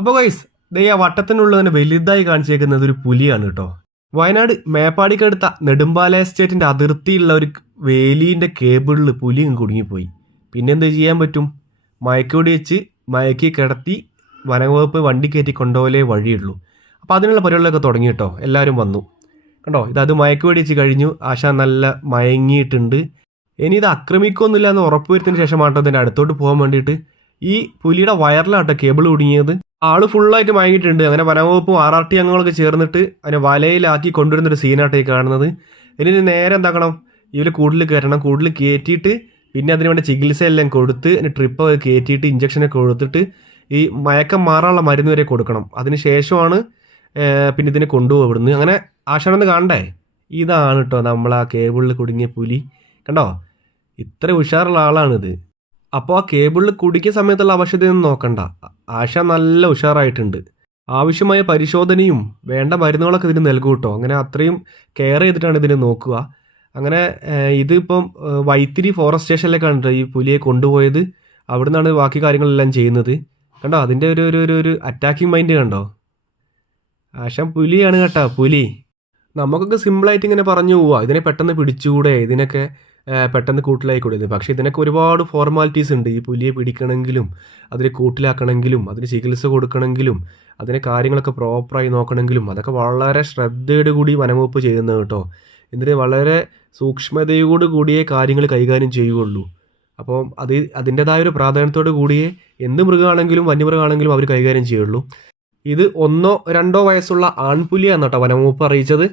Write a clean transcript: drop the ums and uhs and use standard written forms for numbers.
അപ്പോൾ ഗൈസ് ദേ ആ വട്ടത്തിനുള്ളിൽ തന്നെ വലുതായി കാണിച്ചേക്കുന്നത് ഒരു പുലിയാണ് കേട്ടോ. വയനാട് മേപ്പാടിക്കടുത്ത നെടുമ്പാല എസ്റ്റേറ്റിന്റെ അതിർത്തിയുള്ള ഒരു വേലീൻ്റെ കേബിളിൽ പുലി കുടുങ്ങിപ്പോയി. പിന്നെന്ത് ചെയ്യാൻ പറ്റും? മയക്കുവെടി വെച്ച് മയക്കി കിടത്തി വനംവകുപ്പ് വണ്ടി കയറ്റി കൊണ്ടുപോലേ വഴിയുള്ളൂ. അപ്പോൾ അതിനുള്ള പരിപാടികളൊക്കെ തുടങ്ങി കേട്ടോ. എല്ലാവരും വന്നു കണ്ടോ. ഇത് മയക്കുവെടി വെച്ച് കഴിഞ്ഞു. ആശ നല്ല മയങ്ങിയിട്ടുണ്ട്. ഇനി ഇത് ആക്രമിക്കൊന്നുമില്ല എന്ന് ഉറപ്പുവരുത്തിയതിന് ശേഷമാട്ടോ അതിൻ്റെ അടുത്തോട്ട് പോകാൻ വേണ്ടിയിട്ട് ഈ പുലിയുടെ വയറിലാട്ടോ കേബിൾ കുടുങ്ങിയത്. ആള് ഫുള്ളായിട്ട് മയങ്ങിയിട്ടുണ്ട്. അങ്ങനെ വനംവകുപ്പും RRT അംഗങ്ങളൊക്കെ ചേർന്നിട്ട് അതിനെ വലയിലാക്കി കൊണ്ടുവരുന്നൊരു സീനായിട്ടായി കാണുന്നത്. ഇനി നേരെ എന്താക്കണം, ഇവർ കൂടുതൽ കയറ്റണം. കൂടുതൽ കയറ്റിയിട്ട് പിന്നെ അതിന് വേണ്ട ചികിത്സ എല്ലാം കൊടുത്ത് ട്രിപ്പ് കയറ്റിയിട്ട് ഇഞ്ചക്ഷനൊക്കെ കൊടുത്തിട്ട് ഈ മയക്കം മാറാനുള്ള മരുന്ന് വരെ കൊടുക്കണം. അതിന് ശേഷമാണ് പിന്നെ ഇതിനെ കൊണ്ടുപോകും ഇവിടുന്ന്. അങ്ങനെ ആശാനൊന്ന് കാണണ്ടേ. ഇതാണ് കേട്ടോ നമ്മൾ ആ കേബിളിൽ കുടുങ്ങിയ പുലി. കണ്ടോ, ഇത്ര ഉഷാറുള്ള ആളാണിത്. അപ്പോൾ ആ കേബിളിൽ കുടുക്കിയ സമയത്തുള്ള അവശതയൊന്നും നോക്കണ്ട. ആശ നല്ല ഉഷാറായിട്ടുണ്ട്. ആവശ്യമായ പരിശോധനയും വേണ്ട മരുന്നുകളൊക്കെ ഇതിന് നൽകും കേട്ടോ. അങ്ങനെ അത്രയും കെയർ ചെയ്തിട്ടാണ് ഇതിനെ നോക്കുക. അങ്ങനെ ഇതിപ്പം വൈത്തിരി ഫോറസ്റ്റ് സ്റ്റേഷനിലേക്കാണ് ഈ പുലിയെ കൊണ്ടുപോയത്. അവിടെ നിന്നാണ് ബാക്കി കാര്യങ്ങളെല്ലാം ചെയ്യുന്നത്. കണ്ടോ അതിൻ്റെ ഒരു അറ്റാക്കിംഗ് മൈൻഡ് കണ്ടോ. ആശാൻ പുലിയാണ് കേട്ടോ, പുലി. നമുക്കൊക്കെ സിമ്പിളായിട്ട് ഇങ്ങനെ പറഞ്ഞു പോവുക, ഇതിനെ പെട്ടെന്ന് പിടിച്ചുകൂടെ, ഇതിനൊക്കെ പെട്ടെന്ന് കൂട്ടിലായിക്കൂടെ. പക്ഷേ ഇതിനൊക്കെ ഒരുപാട് ഫോർമാലിറ്റീസ് ഉണ്ട്. ഈ പുലിയെ പിടിക്കണമെങ്കിലും അതിനെ കൂട്ടിലാക്കണമെങ്കിലും അതിന് ചികിത്സ കൊടുക്കണമെങ്കിലും അതിനെ കാര്യങ്ങളൊക്കെ പ്രോപ്പറായി നോക്കണമെങ്കിലും അതൊക്കെ വളരെ ശ്രദ്ധയോട് കൂടി വനംവകുപ്പ് ചെയ്യുന്നത് കേട്ടോ. ഇതിന് വളരെ സൂക്ഷ്മതയോട് കൂടിയേ കാര്യങ്ങൾ കൈകാര്യം ചെയ്യുകയുള്ളൂ. അപ്പം അതിൻ്റെതായ ഒരു പ്രാധാന്യത്തോട് കൂടിയേ എന്ത് മൃഗമാണെങ്കിലും വന്യമൃഗമാണെങ്കിലും അവർ കൈകാര്യം ചെയ്യുള്ളൂ. ഇത് 1-2 വയസ്സുള്ള ആൺപുലിയാണ് കേട്ടോ വനംവകുപ്പ് അറിയിച്ചത്.